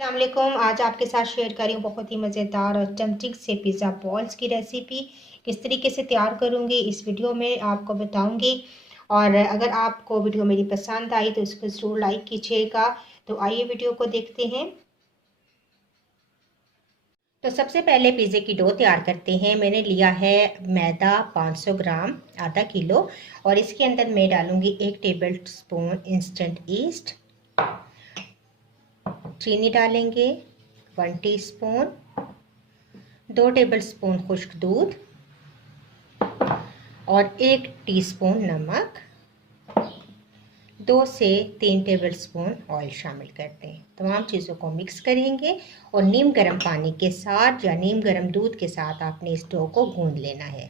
अस्सलाम वालेकुम। आज आपके साथ शेयर कर रही हूँ बहुत ही मज़ेदार और टम्पटिंग से पिज़्ज़ा बॉल्स की रेसिपी। किस तरीके से तैयार करूँगी इस वीडियो में आपको बताऊँगी। और अगर आपको वीडियो मेरी पसंद आई तो इसको ज़रूर लाइक कीजिएगा। तो आइए वीडियो को देखते हैं। तो सबसे पहले पिज़्ज़े की डो तैयार करते हैं। मैंने लिया है मैदा 500 ग्राम, आधा किलो, और इसके अंदर मैं डालूँगी 1 टेबल स्पून इंस्टेंट ईस्ट। चीनी डालेंगे 1 टीस्पून, 2 टेबलस्पून खुश्क दूध और 1 टीस्पून नमक, 2 से 3 टेबलस्पून ऑयल शामिल करते हैं। तमाम चीज़ों को मिक्स करेंगे और नीम गर्म पानी के साथ या नीम गर्म दूध के साथ आपने इस डो को गूंद लेना है।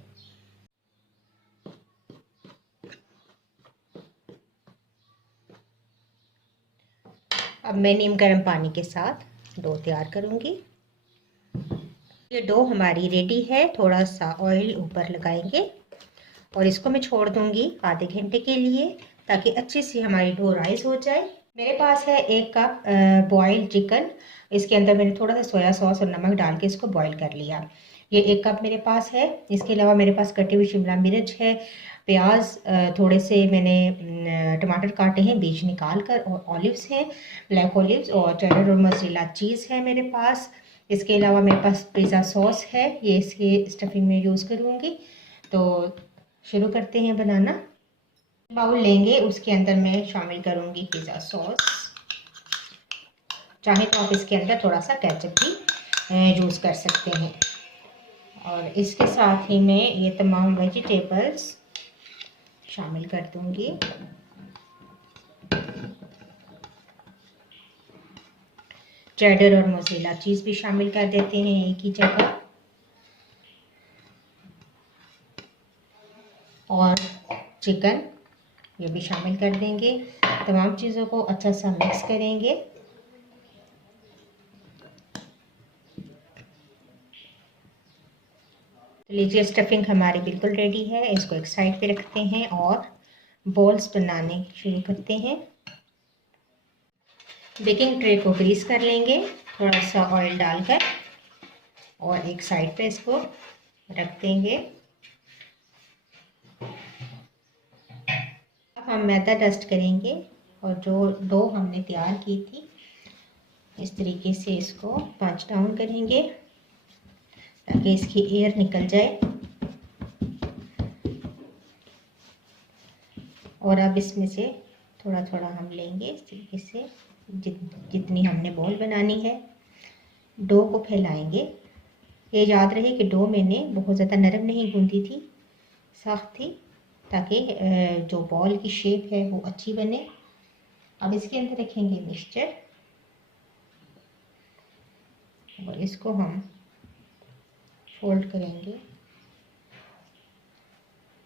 अब मैं नीम गर्म पानी के साथ डो तैयार करूँगी। ये डो हमारी रेडी है। थोड़ा सा ऑयल ऊपर लगाएंगे और इसको मैं छोड़ दूंगी आधे घंटे के लिए ताकि अच्छे से हमारी डो राइस हो जाए। मेरे पास है 1 कप बॉइल्ड चिकन। इसके अंदर मैंने थोड़ा सा सोया सॉस और नमक डाल के इसको बॉईल कर लिया। ये 1 कप मेरे पास है। इसके अलावा मेरे पास कटी हुई शिमला मिर्च है, प्याज, थोड़े से मैंने टमाटर काटे हैं बीज निकाल कर, और ऑलिव्स हैं, ब्लैक ऑलिव्स, और चेडर और मोज़रेला चीज़ है मेरे पास। इसके अलावा मेरे पास पिज़्ज़ा सॉस है, ये इसकी स्टफिंग में यूज़ करूँगी। तो शुरू करते हैं बनाना। बाउल लेंगे, उसके अंदर मैं शामिल करूँगी पिज़्ज़ा सॉस। चाहे तो आप इसके अंदर थोड़ा सा केचप भी यूज़ कर सकते हैं। और इसके साथ ही मैं ये तमाम वेजिटेबल्स शामिल कर दूँगी। चेडर और मोज़रेला चीज़ भी शामिल कर देते हैं एक ही जगह। और चिकन ये भी शामिल कर देंगे। तमाम चीज़ों को अच्छा सा मिक्स करेंगे। तो लीजिए, स्टफिंग हमारी बिल्कुल रेडी है। इसको एक साइड पे रखते हैं और बॉल्स बनाने शुरू करते हैं। बेकिंग ट्रे को ग्रीस कर लेंगे थोड़ा सा ऑयल डालकर, और एक साइड पे इसको रख देंगे। अब हम मैदा डस्ट करेंगे और जो डो हमने तैयार की थी इस तरीके से इसको पंच डाउन करेंगे ताकि इसकी एयर निकल जाए। और अब इसमें से थोड़ा थोड़ा हम लेंगे इस तरीके से, जितनी हमने बॉल बनानी है। डो को फैलाएंगे। ये याद रहे कि डो मैंने बहुत ज़्यादा नरम नहीं गूंदी थी, सख्त थी, ताकि जो बॉल की शेप है वो अच्छी बने। अब इसके अंदर रखेंगे मिक्सचर और इसको हम फोल्ड करेंगे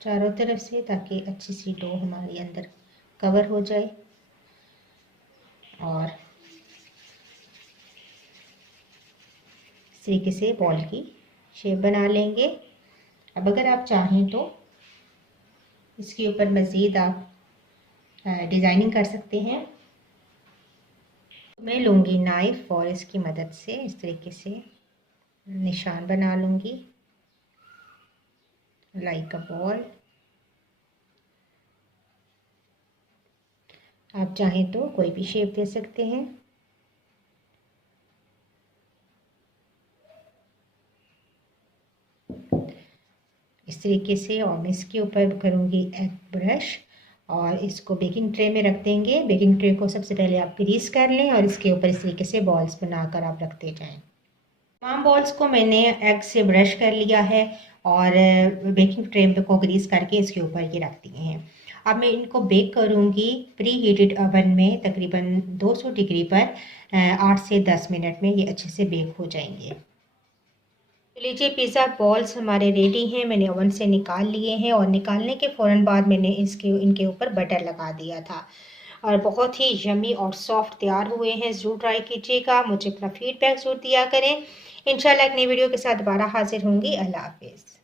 चारों तरफ से ताकि अच्छी सी डो हमारी अंदर कवर हो जाए। और इस तरीके से बॉल की शेप बना लेंगे। अब अगर आप चाहें तो इसके ऊपर मज़ीद आप डिज़ाइनिंग कर सकते हैं। मैं लूँगी नाइफ़ और इसकी मदद से इस तरीके से निशान बना लूँगी लाइक अ बॉल। आप चाहें तो कोई भी शेप दे सकते हैं। इस तरीके से, और मैं इसके ऊपर करूँगी एग ब्रश और इसको बेकिंग ट्रे में रख देंगे। बेकिंग ट्रे को सबसे पहले आप ग्रीस कर लें और इसके ऊपर इस तरीके से बॉल्स बनाकर आप रखते जाएं। तमाम बॉल्स को मैंने एग से ब्रश कर लिया है और बेकिंग ट्रे को ग्रीस करके इसके ऊपर ये रख दिए हैं। अब मैं इनको बेक करूँगी प्री हीटेड ओवन में तकरीबन 200 डिग्री पर 8 से 10 मिनट में ये अच्छे से बेक हो जाएंगे। लीजिए, पिज़्ज़ा बॉल्स हमारे रेडी हैं। मैंने ओवन से निकाल लिए हैं और निकालने के फ़ौरन बाद मैंने इनके ऊपर बटर लगा दिया था और बहुत ही यमी और सॉफ्ट तैयार हुए हैं। ज़रूर ट्राई कीजिएगा। मुझे अपना फीडबैक ज़रूर दिया करें। इंशाल्लाह एक नई वीडियो के साथ दोबारा हाजिर होंगी। अल्लाह हाफिज़।